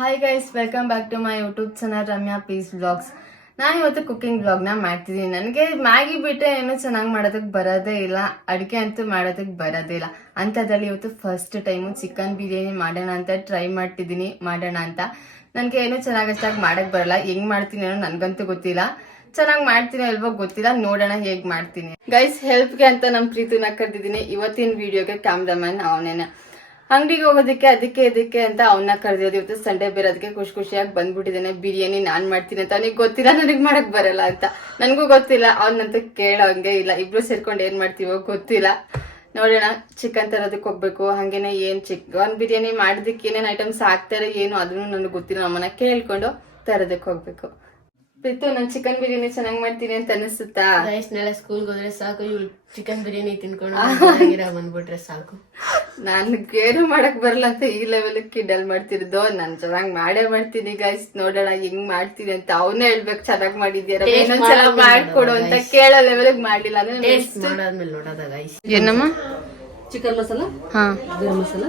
Hi guys, welcome back to my YouTube channel Ramya peace vlogs. ನಾನು ಇವತ್ತು cooking ವ್ಲಾಗ್ನ ಮಾಡ್ತಿದ್ದೀನಿ. ನನಗೆ ಮ್ಯಾಗಿ ಬಿಟ್ಟರೆ ಏನೂ ಚೆನ್ನಾಗಿ ಮಾಡೋದಕ್ಕೆ ಬರೋದೇ ಇಲ್ಲ, ಅಡುಗೆ ಅಂತೂ ಮಾಡೋದಕ್ಕೆ ಬರೋದೇ ಇಲ್ಲ. ಅಂಥದ್ರಲ್ಲಿ ಇವತ್ತು ಫಸ್ಟ್ ಟೈಮು ಚಿಕನ್ ಬಿರಿಯಾನಿ ಮಾಡೋಣ ಅಂತ ಟ್ರೈ ಮಾಡ್ತಿದ್ದೀನಿ. ನನಗೆ ಏನೂ ಚೆನ್ನಾಗಿ ಮಾಡೋಕ್ಕೆ ಬರಲ್ಲ. ಹೆಂಗೆ ಮಾಡ್ತೀನಿ ಅನ್ನೋ ನನಗಂತೂ ಗೊತ್ತಿಲ್ಲ. ಚೆನ್ನಾಗಿ ಮಾಡ್ತೀನಿ ಅಲ್ವೋ ಗೊತ್ತಿಲ್ಲ, ನೋಡೋಣ ಹೇಗೆ ಮಾಡ್ತೀನಿ. ಗೈಸ್, ಹೆಲ್ಪ್ಗೆ ಅಂತ ನಮ್ಮ ಪ್ರೀತಿನ ಕರೆದಿದ್ದೀನಿ. ಇವತ್ತಿನ ವಿಡಿಯೋಗೆ ಕ್ಯಾಮ್ರಾಮನ್ ಅವನೇನೆ. ಅಂಗಡಿಗೆ ಹೋಗೋದಕ್ಕೆ ಅದಕ್ಕೆ ಇದಕ್ಕೆ ಅಂತ ಅವನ್ನ ಕರೆದಿರೋದು. ಇವತ್ತು ಸಂಡೇ ಬೇರೆ, ಅದಕ್ಕೆ ಖುಷಿಯಾಗಿ ಬಂದ್ಬಿಟ್ಟಿದ್ದೇನೆ. ಬಿರಿಯಾನಿ ನಾನ್ ಮಾಡ್ತೀನಿ ಅಂತ ಅವನಿಗೆ ಗೊತ್ತಿಲ್ಲ, ನನಗೆ ಮಾಡಕ್ ಬರಲ್ಲ ಅಂತ. ನನಗೂ ಗೊತ್ತಿಲ್ಲ, ಅವನಂತ ಕೇಳೋ ಹಂಗೆ ಇಲ್ಲ. ಇಬ್ರು ಸೇರ್ಕೊಂಡು ಏನ್ ಮಾಡ್ತೀವೋ ಗೊತ್ತಿಲ್ಲ. ನೋಡೋಣ. ಚಿಕನ್ ತರೋದಕ್ಕೆ ಹೋಗ್ಬೇಕು. ಹಂಗೇನೆ ಏನ್ ಚಿಕನ್ ಬಿರಿಯಾನಿ ಮಾಡೋದಕ್ಕೆ ಏನೇನ್ ಐಟಮ್ಸ್ ಹಾಕ್ತಾರೆ ಏನು ಅದನ್ನು ನನಗೆ ಗೊತ್ತಿಲ್ಲ. ನಮ್ಮನ್ನ ಕೇಳ್ಕೊಂಡು ತರೋದಕ್ಕೆ ಹೋಗ್ಬೇಕು. ಪ್ರೀತು, ನಾನು ಚಿಕನ್ ಬಿರಿಯಾನಿ ಚೆನ್ನಾಗಿ ಮಾಡ್ತೀನಿ ಅಂತ ಅನಿಸುತ್ತಾ? ನಾಳೆ ಸ್ಕೂಲ್ಗೆ ಹೋದ್ರೆ ಸಾಕು, ಇವ್ಳು ಚಿಕನ್ ಬಿರಿಯಾನಿ ತಿನ್ಕೊಂಡು ಬಂದ್ಬಿಟ್ರೆ ಸಾಕು. ನನ್ಗೇನು ಮಾಡಕ್ ಬರಲ್ಲ ಅಂತ ಈ ಲೆವೆಲ್ ಕಿಡಲ್ ಮಾಡ್ತಿರೋದು. ನಾನು ಚೆನ್ನಾಗಿ ಮಾಡೇ ಮಾಡ್ತೀನಿ ಗೈಸ್. ನೋಡೋಣ ಹೆಂಗ್ ಮಾಡ್ತೀನಿ ಅಂತ. ಅವನೇ ಹೇಳ್ಬೇಕು ಚೆನ್ನಾಗಿ ಮಾಡಿದ್ಯಾರ, ಇನ್ನೊಂದ್ಸಲ ಮಾಡ್ಕೊಡು ಅಂತ. ಕೇಳೋ ಲೆವೆಲ್ ಮಾಡಿಲ್ಲ ಅಂದ್ರೆ ಮಾಡಾದ್ಮೇಲೆ ನೋಡೋದ ಗೈಸ್. ಏನಮ್ಮ? ಚಿಕನ್ ಮಸಾಲ, ಗರಂ ಮಸಾಲ,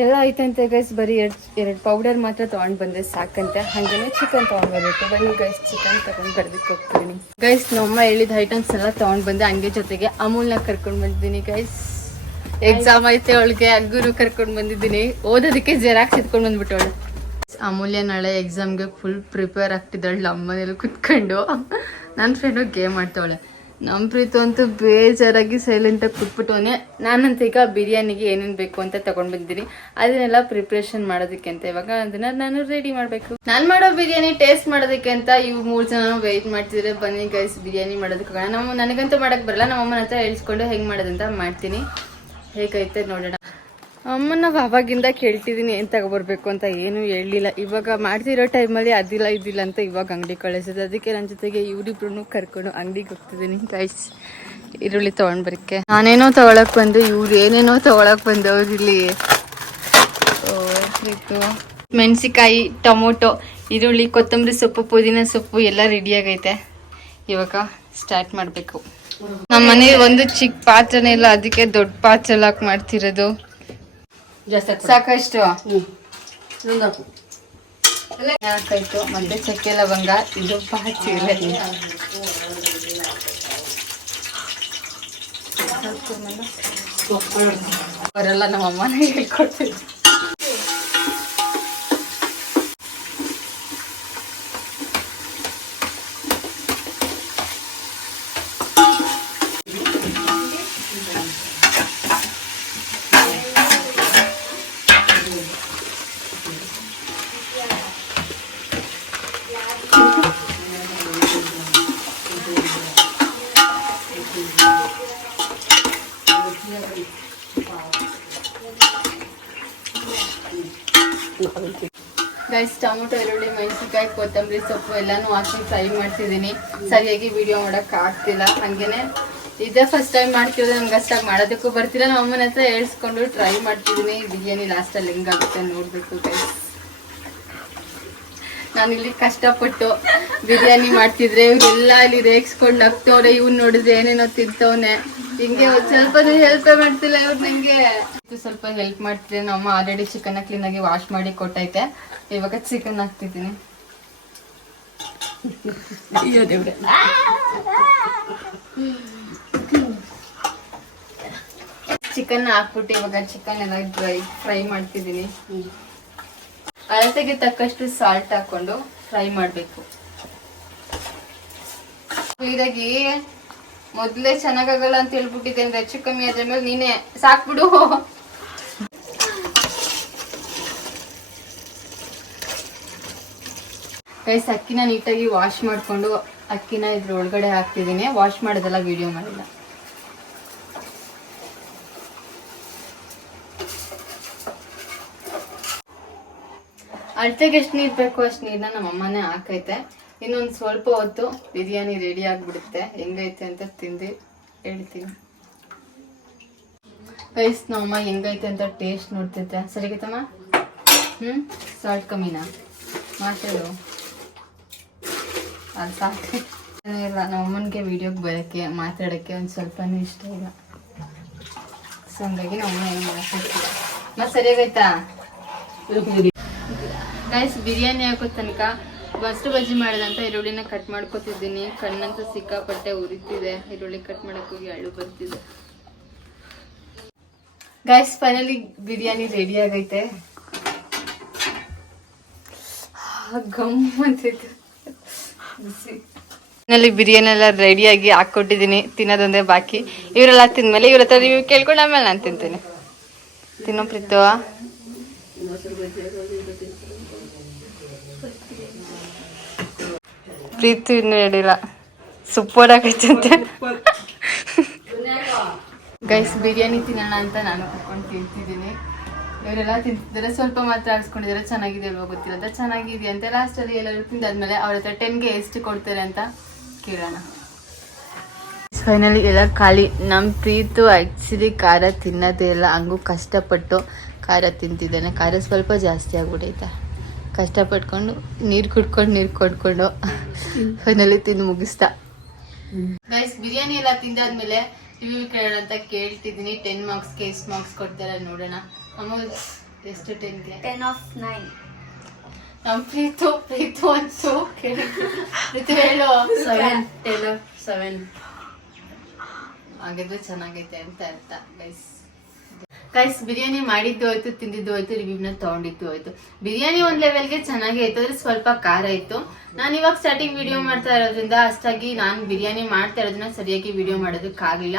ಎಲ್ಲ ಐತಂತೆ ಗೈಸ್. ಬರೀ ಎರಡು ಪೌಡರ್ ಮಾತ್ರ ತಗೊಂಡ್ ಬಂದ್ರೆ ಸಾಕಂತೆ. ಹಂಗೇನೆ ಚಿಕನ್ ತಗೊಂಡ್ ಬರ್ಬೇಕು. ಬನ್ನಿ ಗೈಸ್, ಚಿಕನ್ ತಗೊಂಡ್ ಬರ್ದಕ್ಕೆ ಹೋಗ್ತೀನಿ. ಗೈಸ್, ನಮ್ಮಮ್ಮ ಹೇಳಿದ ಐಟಮ್ಸ್ ಎಲ್ಲ ತಗೊಂಡ್ ಬಂದೆ. ಹಂಗೆ ಜೊತೆಗೆ ಅಮೂಲ್ನ ಕರ್ಕೊಂಡ್ ಬಂದಿದ್ದೀನಿ ಗೈಸ್. ಎಕ್ಸಾಮ್ ಐತೆ ಅವಳಿಗೆ, ಅಗ್ಗುನು ಕರ್ಕೊಂಡ್ ಬಂದಿದ್ದೀನಿ. ಓದೋದಕ್ಕೆ ಜೆರಾಕ್ಸ್ ಎತ್ಕೊಂಡ್ ಬಂದ್ಬಿಟ್ಟವಳು. ಅಮೂಲ್ಯ ನಾಳೆ ಎಕ್ಸಾಮ್ಗೆ ಫುಲ್ ಪ್ರಿಪೇರ್ ಆಗ್ತಿದ್ದಾಳೆ ನಮ್ಮನೇಲಿ ಕುತ್ಕೊಂಡು. ನನ್ನ ಫ್ರೆಂಡು ಗೇಮ್ ಆಡ್ತಾವಳೆ. ನಮ್ಮ ಪ್ರೀತು ಅಂತೂ ಬೇಜಾರಾಗಿ ಸೈಲೆಂಟಾಗಿ ಕೂತ್ಬಿಟ್ಟವನೆ. ನಾನಂತ ಈಗ ಬಿರಿಯಾನಿಗೆ ಏನೇನು ಬೇಕು ಅಂತ ತಗೊಂಡ್ ಬಂದಿದ್ದೀನಿ. ಅದನ್ನೆಲ್ಲ ಪ್ರಿಪ್ರೇಷನ್ ಮಾಡೋದಕ್ಕೆ ಅಂತ ಇವಾಗ ಅದನ್ನ ನಾನು ರೆಡಿ ಮಾಡಬೇಕು. ನಾನು ಮಾಡೋ ಬಿರಿಯಾನಿ ಟೇಸ್ಟ್ ಮಾಡೋದಕ್ಕೆ ಅಂತ ಇವು 3 ಜನ ವೆಯ್ಟ್ ಮಾಡ್ತಿದ್ರೆ. ಬನ್ನಿ ಗೈಸ್, ಬಿರಿಯಾನಿ ಮಾಡೋದಕ್ಕೆ ನನಗಂತೂ ಮಾಡಕ್ ಬರಲ್ಲ. ನಮ್ಮಮ್ಮನ ಹತ್ರ ಹೇಳ್ಸ್ಕೊಂಡು ಹೆಂಗ್ ಮಾಡೋದಂತ ಮಾಡ್ತೀನಿ. ಹೇಗೈತೆ ನೋಡೋಣ. ಅಮ್ಮನ ಅವಾಗಿಂದ ಕೇಳ್ತಿದ್ದೀನಿ ಏನು ತಗೊಬರ್ಬೇಕು ಅಂತ, ಏನು ಹೇಳಲಿಲ್ಲ. ಇವಾಗ ಮಾಡ್ತಿರೋ ಟೈಮಲ್ಲಿ ಅದಿಲ್ಲ ಇದಿಲ್ಲ ಅಂತ ಇವಾಗ ಅಂಗಡಿ ಕಳಿಸಿದೆ. ಅದಕ್ಕೆ ನನ್ನ ಜೊತೆಗೆ ಇವರಿಬ್ರು ಕರ್ಕೊಂಡು ಅಂಗಡಿಗೆ ಹೋಗ್ತಿದ್ದೀನಿ ಗೈಸ್. ಈರುಳ್ಳಿ ತೊಗೊಂಡ್ಬರಕ್ಕೆ ನಾನೇನೋ ತೊಗೊಳಕ್ ಬಂದು ಇವ್ರು ಏನೇನೋ ತೊಗೊಳಕ್ ಬಂದವ್ರು ಇಲ್ಲಿ. ಮೆಣಸಿಕಾಯಿ, ಟೊಮೊಟೊ, ಈರುಳ್ಳಿ, ಕೊತ್ತಂಬರಿ ಸೊಪ್ಪು, ಪುದೀನ ಸೊಪ್ಪು ಎಲ್ಲ ರೆಡಿಯಾಗೈತೆ. ಇವಾಗ ಸ್ಟಾರ್ಟ್ ಮಾಡಬೇಕು. ನಮ್ಮ ಮನೇಲಿ ಒಂದು ಚಿಕ್ಕ ಪಾತ್ರೆನೇ ಇಲ್ಲ, ಅದಕ್ಕೆ ದೊಡ್ಡ ಪಾತ್ರೆ ಹಾಕಿ ಮಾಡ್ತಿರೋದು. ಸಾಕಷ್ಟು ಹಾಕಾಯ್ತು. ಮತ್ತೆ ಚಕ್ಕೆ ಲವಂಗ, ಇದು ಪಾಚಿಲೆ ಬರಲ್ಲ, ನಮ್ಮ ಅಮ್ಮನೇ ಹೇಳ್ಕೊಡ್ತೀವಿ. ಗೈಸ್, ಟೊಮೊಟೊ, ಈರುಳ್ಳಿ, ಮೆಣಸಿನ್ಕಾಯಿ, ಕೊತ್ತಂಬರಿ ಸೊಪ್ಪು ಎಲ್ಲಾನು ಹಾಕಿ ಫ್ರೈ ಮಾಡ್ತಿದ್ದೀನಿ. ಸರಿಯಾಗಿ ವಿಡಿಯೋ ಮಾಡಕ್ ಆಗ್ತಿಲ್ಲ. ಹಂಗೇನೆ ಇದೇ ಫಸ್ಟ್ ಟೈಮ್ ಮಾಡ್ತಿರೋದು. ನನ್ಗೆ ಅಷ್ಟಾಗಿ ಮಾಡೋದಕ್ಕೂ ಬರ್ತಿಲ್ಲ. ನಮ್ಮ ಅಮ್ಮನ ಹತ್ರ ಹೇಳ್ಸ್ಕೊಂಡು ಟ್ರೈ ಮಾಡ್ತಿದ್ದೀನಿ. ಬಿರಿಯಾನಿ ಲಾಸ್ಟಲ್ಲಿ ಹೆಂಗಾಗುತ್ತೆ ನೋಡ್ಬೇಕು ಗೈಸ್. ನಾನಿಲ್ಲಿ ಕಷ್ಟಪಟ್ಟು ಬಿರಿಯಾನಿ ಮಾಡ್ತಿದ್ರೆ ಇವರೆಲ್ಲ ಇಲ್ಲಿ ರೇಗಿಸ್ಕೊಂಡು ನಗ್ತವ್ರೆ. ಇವ್ನು ನೋಡಿದ್ರೆ ಏನೇನೋ ತಿಂತವ್ನೆ. ಹಿಂಗೆ ಸ್ವಲ್ಪ ಹೆಲ್ಪ್ ಮಾಡ್ತಿಲ್ಲ ಇವ್ರು ನಂಗೆ. ಸ್ವಲ್ಪ ಹೆಲ್ಪ್ ಮಾಡ್ತಿದ್ದೆ. ನಮ್ಮ ಆಲ್ರೆಡಿ ಚಿಕನ್ ಕ್ಲೀನ್ ಆಗಿ ವಾಶ್ ಮಾಡಿ ಕೊಟ್ಟೈತೆ. ಇವಾಗ ಚಿಕನ್ ಹಾಕ್ತಿದ್ದೀನಿ. ಚಿಕನ್ ಹಾಕ್ಬಿಟ್ಟು ಇವಾಗ ಚಿಕನ್ ಎಲ್ಲ ಫ್ರೈ ಮಾಡ್ತಿದ್ದೀನಿ. ಅಳತೆಗೆ ತಕ್ಕಷ್ಟು ಸಾಲ್ಟ್ ಹಾಕೊಂಡು ಫ್ರೈ ಮಾಡಬೇಕು. ಇದಾಗಿ ಮೊದ್ಲೇ ಚೆನ್ನಾಗಾಗಲ್ಲ ಅಂತ ಹೇಳ್ಬಿಟ್ಟಿದ್ದೇನೆ. ಹೆಚ್ಚು ಕಮ್ಮಿ ಆದ್ರ ಮೇಲೆ ನೀನೆ ಸಾಕ್ಬಿಡು. ಗೈಸ್, ಅಕ್ಕಿನ ನೀಟಾಗಿ ವಾಶ್ ಮಾಡ್ಕೊಂಡು ಅಕ್ಕಿನ ಇದ್ರ ಒಳಗಡೆ ಹಾಕ್ತಿದ್ದೀನಿ. ವಾಶ್ ಮಾಡೋದೆಲ್ಲ ವಿಡಿಯೋ ಮಾಡಿಲ್ಲ. ಅಳತೆಗೆ ಎಷ್ಟು ನೀರು ಬೇಕು ಅಷ್ಟು ನೀರನ್ನ ನಮ್ಮ ಅಮ್ಮನೇ ಹಾಕೈತೆ. ಇನ್ನೊಂದು ಸ್ವಲ್ಪ ಹೊತ್ತು ಬಿರಿಯಾನಿ ರೆಡಿ ಆಗಿಬಿಡುತ್ತೆ. ಹೆಂಗೈತೆ ಅಂತ ತಿಂದು ಹೇಳ್ತೀನಿ. ಗೈಸ್, ನಮ್ಮಮ್ಮ ಹೆಂಗೈತೆ ಅಂತ ಟೇಸ್ಟ್ ನೋಡ್ತೈತೆ. ಸರಿಗೈತಮ್ಮ? ಸಾಲ್ಟ್ ಕಮ್ಮಿನಾ? ಮಾತಾಡು. ಅದು ಸಾಕು ಇಲ್ಲ. ನಮ್ಮಮ್ಮನಿಗೆ ವಿಡಿಯೋಗೆ ಬರೋಕ್ಕೆ ಮಾತಾಡೋಕ್ಕೆ ಒಂದು ಸ್ವಲ್ಪನೂ ಇಷ್ಟ ಇಲ್ಲ. ಸೊ ಹಂಗಾಗಿ ನಮ್ಮಮ್ಮ ಏನು ಮಾಡೋಕ್ಕಾಗ್ತಿಲ್ಲ. ಮತ್ತೆ ಸರಿಯಾಗೈತಾ ಗೈಸ್ ಬಿರಿಯಾನಿ ಹಾಕೋ ತನಕ ಮೊಸರು ಬಜ್ಜಿ ಮಾಡೋದಂತ ಈರುಳ್ಳಿನ ಕಟ್ ಮಾಡ್ಕೊತಿದ್ದೀನಿ. ಕಣ್ಣಂತೂ ಸಿಕ್ಕಾಪಟ್ಟೆ ಉರಿತಿದೆ. ಈರುಳ್ಳಿ ಕಟ್ ಮಾಡಕ್ ಹೋಗಿ ಅಳು ಬರ್ತಿದೆ. ಗೈಸ್ ಫೈನಲಿ ಬಿರಿಯಾನಿ ರೆಡಿ ಆಗೈತೆ. ಗಮ್ ಅಂತಿತ್ತು ಬಿಸಿ. ಫೈನಲಿ ಬಿರಿಯಾನಿ ಎಲ್ಲ ರೆಡಿಯಾಗಿ ಹಾಕೊಟ್ಟಿದ್ದೀನಿ. ತಿನ್ನೋದೊಂದೇ ಬಾಕಿ. ಇವರೆಲ್ಲ ತಿಂದ್ಮೇಲೆ ಇವ್ರ ಹತ್ರ ನೀವು ಕೇಳ್ಕೊಂಡು ಆಮೇಲೆ ನಾನು ತಿಂತೀನಿ. ತಿನ್ನೋ ಪ್ರೀತು ಪ್ರೀತಿ ಇನ್ನು ಹೇಳಿಲ್ಲ. ಸೂಪರ್ ಆಗೈತೆ ಅಂತೆ. ಗೈಸ್ ಬಿರಿಯಾನಿ ತಿನ್ನೋಣ ಅಂತ ನಾನು ಕುತ್ಕೊಂಡು ತಿಂತಿದ್ದೀನಿ. ಇವರೆಲ್ಲ ತಿಂತಿದ್ದಾರೆ. ಸ್ವಲ್ಪ ಮಾತ್ರ ಆಡಿಸ್ಕೊಂಡಿದ್ದಾರೆ. ಚೆನ್ನಾಗಿದೆ ಅಲ್ವಾ ಗೊತ್ತಿಲ್ಲ ಅಂತ. ಚೆನ್ನಾಗಿದೆ ಅಂತ ಲಾಸ್ಟಲ್ಲಿ ಎಲ್ಲರೂ ತಿಂದಾದ್ಮೇಲೆ ಅವ್ರ ಹತ್ರ 10ಗೆ ಎಷ್ಟು ಕೊಡ್ತಾರೆ ಅಂತ ಕೇಳೋಣ. ಫೈನಲಿ ಎಲ್ಲ ಖಾಲಿ. ನಮ್ಮ ಪ್ರೀತು ಆ್ಯಕ್ಚುಲಿ ಖಾರ ತಿನ್ನೋದೇ ಇಲ್ಲ. ಹಂಗೂ ಕಷ್ಟಪಟ್ಟು ಖಾರ ತಿಂತಿದ್ದಾನೆ. ಖಾರ ಸ್ವಲ್ಪ ಜಾಸ್ತಿ ಆಗ್ಬಿಟ್ಟೈತೆ. ಕಷ್ಟಪಟ್ಕೊಂಡು ನೀರು ಕೊಡ್ಕೊಂಡು ಫೈನಲಿ ತಿಂದು ಮುಗಿಸ್ತಾ. ಗೈಸ್ ಬಿರಿಯಾನಿ ಎಲ್ಲ ತಿಂದಾದ್ಮೇಲೆ ರಿವ್ಯೂ ಕೇಳೋಣ ಅಂತ ಕೇಳ್ತಿದ್ದೀನಿ. 10 ಮಾರ್ಕ್ಸ್ಗೆ ಎಷ್ಟು ಮಾರ್ಕ್ಸ್ ಕೊಡ್ತಾರೆ ನೋಡೋಣ. ಅಮ್ಮ ಎಷ್ಟು 10ಗೆ? 10 of 9. ನಮ್ಮ ಪ್ರೀತು ಅಂತೂ ಪ್ರೀತು ಹೇಳು 7 10 of 7. ಹಾಗಿದ್ರೆ ಚೆನ್ನಾಗೈತೆ ಅಂತ ಅರ್ಥ. ಗೈಸ್ ಬಿರಿಯಾನಿ ಮಾಡಿದ್ದು ಹೋಯ್ತು, ತಿಂದಿದ್ದು ಹೋಯ್ತು, ರಿವ್ಯೂನ ತಗೊಂಡಿದ್ದು ಹೋಯ್ತು. ಬಿರಿಯಾನಿ ಒಂದ್ ಲೆವೆಲ್ಗೆ ಚೆನ್ನಾಗಿ ಆಯ್ತು, ಆದ್ರೆ ಸ್ವಲ್ಪ ಖಾರ ಇತ್ತು. ನಾನು ಇವಾಗ ಸ್ಟಾರ್ಟಿಂಗ್ ವಿಡಿಯೋ ಮಾಡ್ತಾ ಇರೋದ್ರಿಂದ ಅಷ್ಟಾಗಿ ನಾನು ಬಿರಿಯಾನಿ ಮಾಡ್ತಾ ಇರೋದನ್ನ ಸರಿಯಾಗಿ ವಿಡಿಯೋ ಮಾಡೋದಕ್ಕಾಗಲಿಲ್ಲ.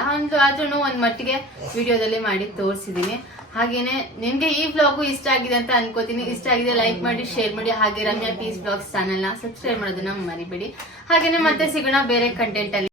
ಆದ್ರೂ ಒಂದ್ ಮಟ್ಟಿಗೆ ವಿಡಿಯೋದಲ್ಲಿ ಮಾಡಿ ತೋರಿಸಿದೀನಿ. ಹಾಗೇನೆ ನಿಮ್ಗೆ ಈ ವ್ಲಾಗು ಇಷ್ಟ ಆಗಿದೆ ಅಂತ ಅನ್ಕೋತೀನಿ. ಇಷ್ಟ ಆಗಿದೆ ಲೈಕ್ ಮಾಡಿ, ಶೇರ್ ಮಾಡಿ. ಹಾಗೆ ರಮ್ಯಾ ಪೀಸ್ ಬ್ಲಾಗ್ಸ್ ಚಾನೆಲ್ನ ಸಬ್ಸ್ಕ್ರೈಬ್ ಮಾಡೋದನ್ನ ಮರಿಬೇಡಿ. ಹಾಗೇನೆ ಮತ್ತೆ ಸಿಗೋಣ ಬೇರೆ ಕಂಟೆಂಟ್ ಅಲ್ಲಿ.